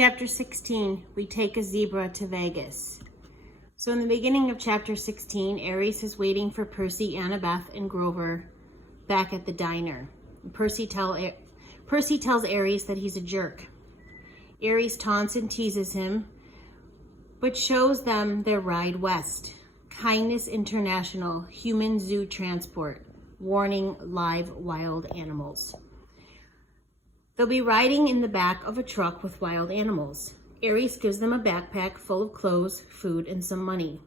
Chapter 16, we take a zebra to Vegas. So in the beginning of chapter 16, Aries is waiting for Percy, Annabeth, and Grover back at the diner. Percy tells Aries that he's a jerk. Aries taunts and teases him, but shows them their ride west. Kindness International, human zoo transport, warning live wild animals. They'll be riding in the back of a truck with wild animals. Aries gives them a backpack full of clothes, food, and some money.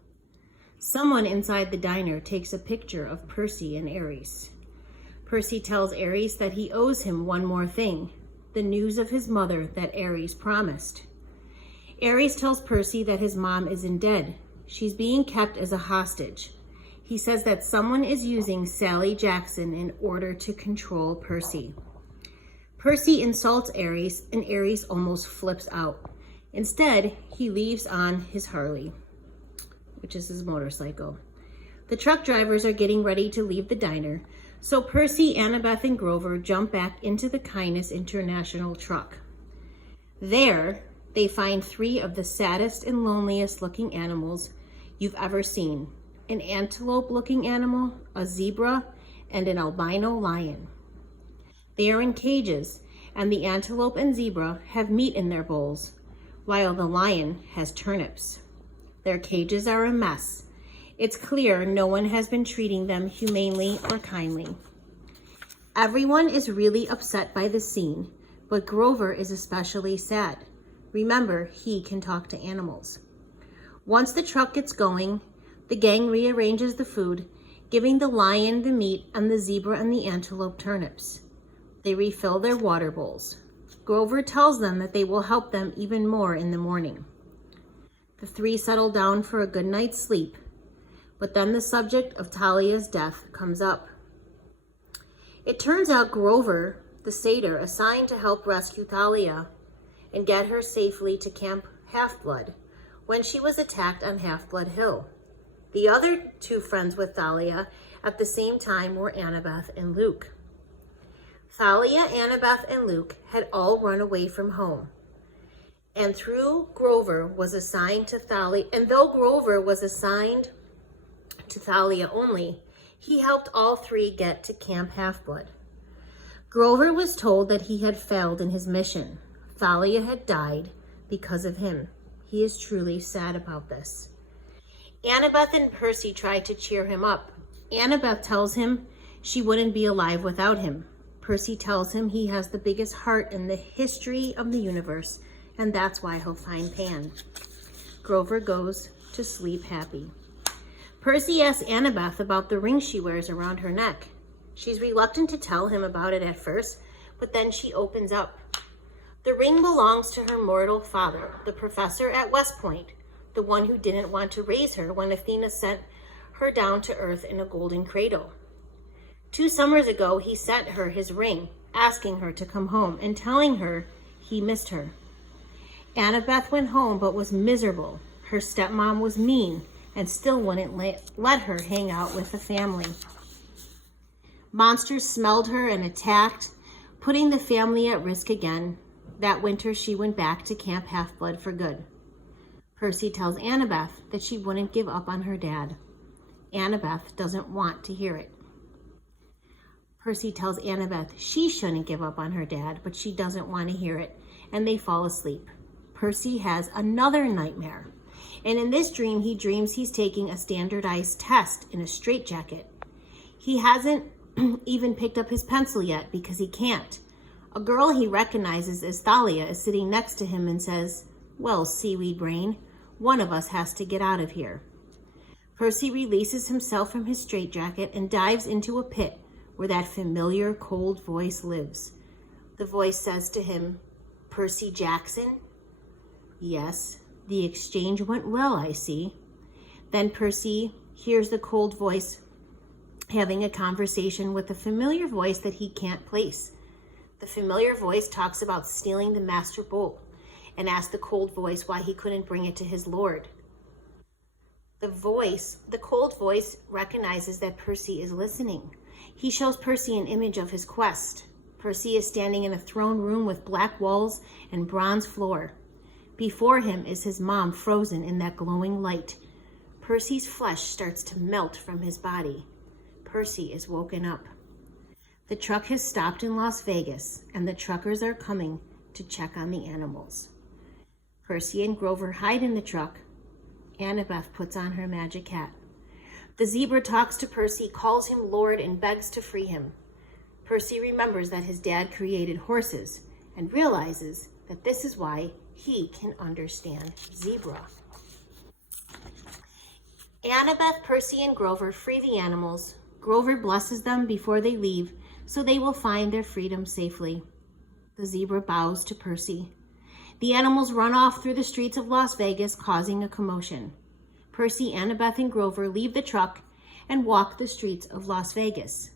Someone inside the diner takes a picture of Percy and Aries. Percy tells Aries that he owes him one more thing, the news of his mother that Aries promised. Aries tells Percy that his mom isn't dead. She's being kept as a hostage. He says that someone is using Sally Jackson in order to control Percy. Percy insults Aries, and Aries almost flips out. Instead, he leaves on his Harley, which is his motorcycle. The truck drivers are getting ready to leave the diner, so Percy, Annabeth, and Grover jump back into the Kindness International truck. There, they find 3 of the saddest and loneliest looking animals you've ever seen. An antelope-looking animal, a zebra, and an albino lion. They are in cages, and the antelope and zebra have meat in their bowls, while the lion has turnips. Their cages are a mess. It's clear no one has been treating them humanely or kindly. Everyone is really upset by the scene, but Grover is especially sad. Remember, he can talk to animals. Once the truck gets going, the gang rearranges the food, giving the lion the meat and the zebra and the antelope turnips. They refill their water bowls. Grover tells them that they will help them even more in the morning. The 3 settle down for a good night's sleep, but then the subject of Talia's death comes up. It turns out Grover, the satyr assigned to help rescue Thalia and get her safely to Camp Half-Blood when she was attacked on Half-Blood Hill. The other 2 friends with Thalia at the same time were Annabeth and Luke. Thalia, Annabeth, and Luke had all run away from home. And though Grover was assigned to Thalia only, he helped all 3 get to Camp Half-Blood. Grover was told that he had failed in his mission. Thalia had died because of him. He is truly sad about this. Annabeth and Percy tried to cheer him up. Annabeth tells him she wouldn't be alive without him. Percy tells him he has the biggest heart in the history of the universe, and that's why he'll find Pan. Grover goes to sleep happy. Percy asks Annabeth about the ring she wears around her neck. She's reluctant to tell him about it at first, but then she opens up. The ring belongs to her mortal father, the professor at West Point, the one who didn't want to raise her when Athena sent her down to Earth in a golden cradle. 2 summers ago, he sent her his ring, asking her to come home and telling her he missed her. Annabeth went home but was miserable. Her stepmom was mean and still wouldn't let her hang out with the family. Monsters smelled her and attacked, putting the family at risk again. That winter, she went back to Camp Half-Blood for good. Percy tells Annabeth that she wouldn't give up on her dad. Annabeth doesn't want to hear it. Percy tells Annabeth she shouldn't give up on her dad, but she doesn't want to hear it, and they fall asleep. Percy has another nightmare, and in this dream, he dreams he's taking a standardized test in a straitjacket. He hasn't even picked up his pencil yet because he can't. A girl he recognizes as Thalia is sitting next to him and says, "Well, seaweed brain, one of us has to get out of here." Percy releases himself from his straitjacket and dives into a pit where that familiar cold voice lives. The voice says to him, "Percy Jackson?" "Yes, the exchange went well, I see." Then Percy hears the cold voice having a conversation with a familiar voice that he can't place. The familiar voice talks about stealing the master bowl and asks the cold voice why he couldn't bring it to his lord. The cold voice recognizes that Percy is listening. He shows Percy an image of his quest. Percy is standing in a throne room with black walls and bronze floor. Before him is his mom frozen in that glowing light. Percy's flesh starts to melt from his body. Percy is woken up. The truck has stopped in Las Vegas, and the truckers are coming to check on the animals. Percy and Grover hide in the truck. Annabeth puts on her magic hat. The zebra talks to Percy, calls him Lord, and begs to free him. Percy remembers that his dad created horses and realizes that this is why he can understand zebra. Annabeth, Percy, and Grover free the animals. Grover blesses them before they leave so they will find their freedom safely. The zebra bows to Percy. The animals run off through the streets of Las Vegas, causing a commotion. Percy, Annabeth, and Grover leave the truck and walk the streets of Las Vegas.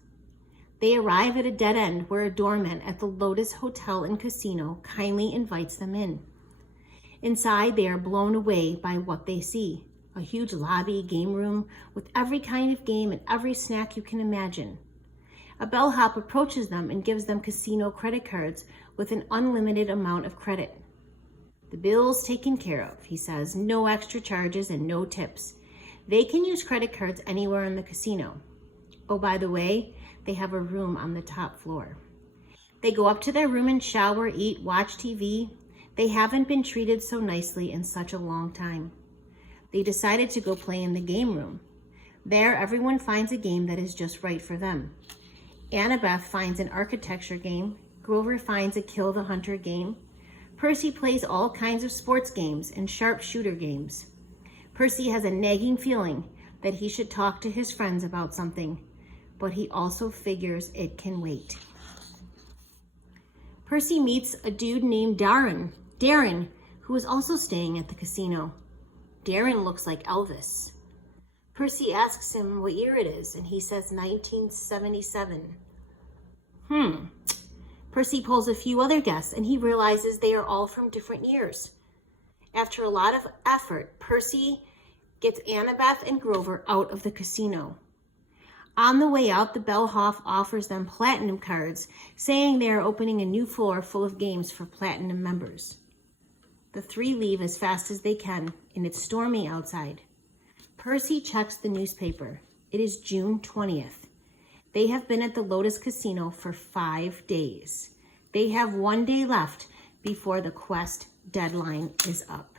They arrive at a dead end where a doorman at the Lotus Hotel and Casino kindly invites them in. Inside, they are blown away by what they see. A huge lobby, game room with every kind of game and every snack you can imagine. A bellhop approaches them and gives them casino credit cards with an unlimited amount of credit. The bill's taken care of, he says. No extra charges and no tips. They can use credit cards anywhere in the casino. Oh, by the way, they have a room on the top floor. They go up to their room and shower, eat, watch TV. They haven't been treated so nicely in such a long time. They decided to go play in the game room. There, everyone finds a game that is just right for them. Annabeth finds an architecture game. Grover finds a Kill the Hunter game. Percy plays all kinds of sports games and sharpshooter games. Percy has a nagging feeling that he should talk to his friends about something, but he also figures it can wait. Percy meets a dude named Darren, who is also staying at the casino. Darren looks like Elvis. Percy asks him what year it is, and he says 1977. Percy pulls a few other guesses, and he realizes they are all from different years. After a lot of effort, Percy gets Annabeth and Grover out of the casino. On the way out, the bellhop offers them platinum cards, saying they are opening a new floor full of games for platinum members. The three leave as fast as they can, and it's stormy outside. Percy checks the newspaper. It is June 20th. They have been at the Lotus Casino for 5 days. They have 1 day left before the quest deadline is up.